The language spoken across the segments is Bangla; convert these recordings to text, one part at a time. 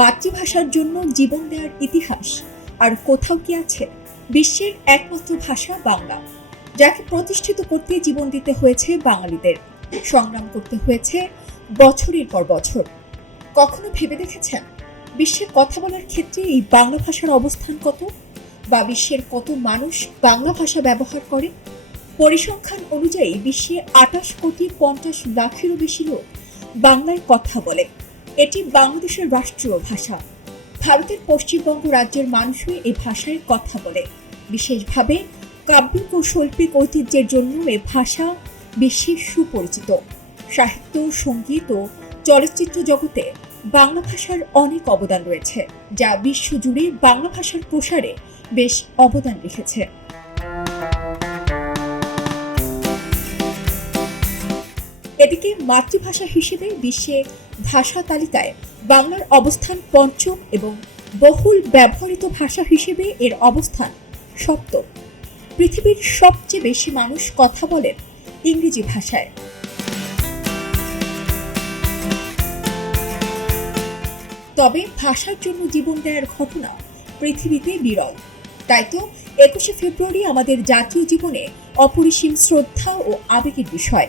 মাতৃভাষার জন্য জীবন দেওয়ার ইতিহাস আর কোথাও কি আছে? বিশ্বের একমাত্র ভাষা বাংলা, যাকে প্রতিষ্ঠিত করতে জীবন দিতে হয়েছে বাঙালিদের। সংগ্রাম করতে হয়েছে বছরের পর বছর। কখনো ভেবে দেখেছেন বিশ্বের কথা বলার ক্ষেত্রে এই বাংলা ভাষার অবস্থান কত? বা বিশ্বের কত মানুষ বাংলা ভাষা ব্যবহার করে? পরিসংখ্যান অনুযায়ী বিশ্বে আটাশ কোটি পঞ্চাশ লাখেরও বেশি লোক বাংলায় কথা বলে। এটি বাংলাদেশের রাষ্ট্রীয় ভাষা। ভারতের পশ্চিমবঙ্গ রাজ্যের মানুষই এই ভাষায় কথা বলে। বিশেষভাবে কাব্যিক ও শৈল্পিক ঐতিহ্যের জন্য এ ভাষা বেশি সুপরিচিত। সাহিত্য, সংগীত ও চলচ্চিত্র জগতে বাংলা ভাষার অনেক অবদান রয়েছে, যা বিশ্বজুড়ে বাংলা ভাষার প্রসারে বেশ অবদান রেখেছে। এদিকে মাতৃভাষা হিসেবে বিশ্বে ভাষা তালিকায় বাংলার অবস্থান পঞ্চম এবং বহুল ব্যবহৃত ভাষা হিসেবে এর অবস্থান সপ্তম। পৃথিবীর সবচেয়ে বেশি মানুষ কথা বলেন ইংরেজি ভাষায়। তবে ভাষার জন্য জীবন দেওয়ার ঘটনা পৃথিবীতে বিরল। তাই তো একুশে ফেব্রুয়ারি আমাদের জাতীয় জীবনে অপরিসীম শ্রদ্ধা ও আবেগের বিষয়।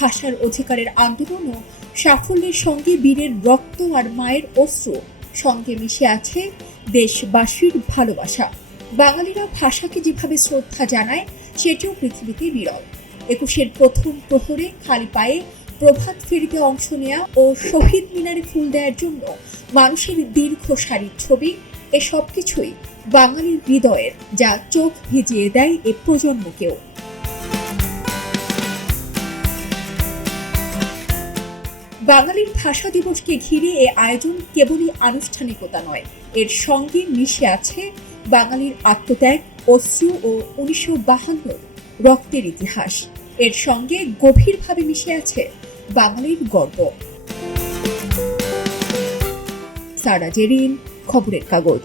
ভাষার অধিকারের আন্দোলন ও সাফল্যের সঙ্গে বীরের রক্ত আর মায়ের অশ্রু সঙ্গে মিশে আছে দেশবাসীর ভালোবাসা। বাঙালিরা ভাষাকে যেভাবে শ্রদ্ধা জানায়, সেটিও পৃথিবীতে বিরল। একুশের প্রথম প্রহরে খালি পায়ে প্রভাত ফেরিতে অংশ নেওয়া ও শহীদ মিনারে ফুল দেওয়ার জন্য মানুষের দীর্ঘ সারির ছবি এসব কিছুই বাঙালির হৃদয়ের যা চোখ ভিজিয়ে দেয় এ প্রজন্মকেও। বাঙালির ভাষা দিবসকে ঘিরে এ আয়োজন কেবলই আনুষ্ঠানিকতা নয়। এর সঙ্গে মিশে আছে বাঙালির আত্মত্যাগ, অশ্রু ও উনিশশো রক্তের ইতিহাস। এর সঙ্গে গভীরভাবে মিশে আছে বাঙালির গর্ব। সারা জেরিন, খবরের কাগজ।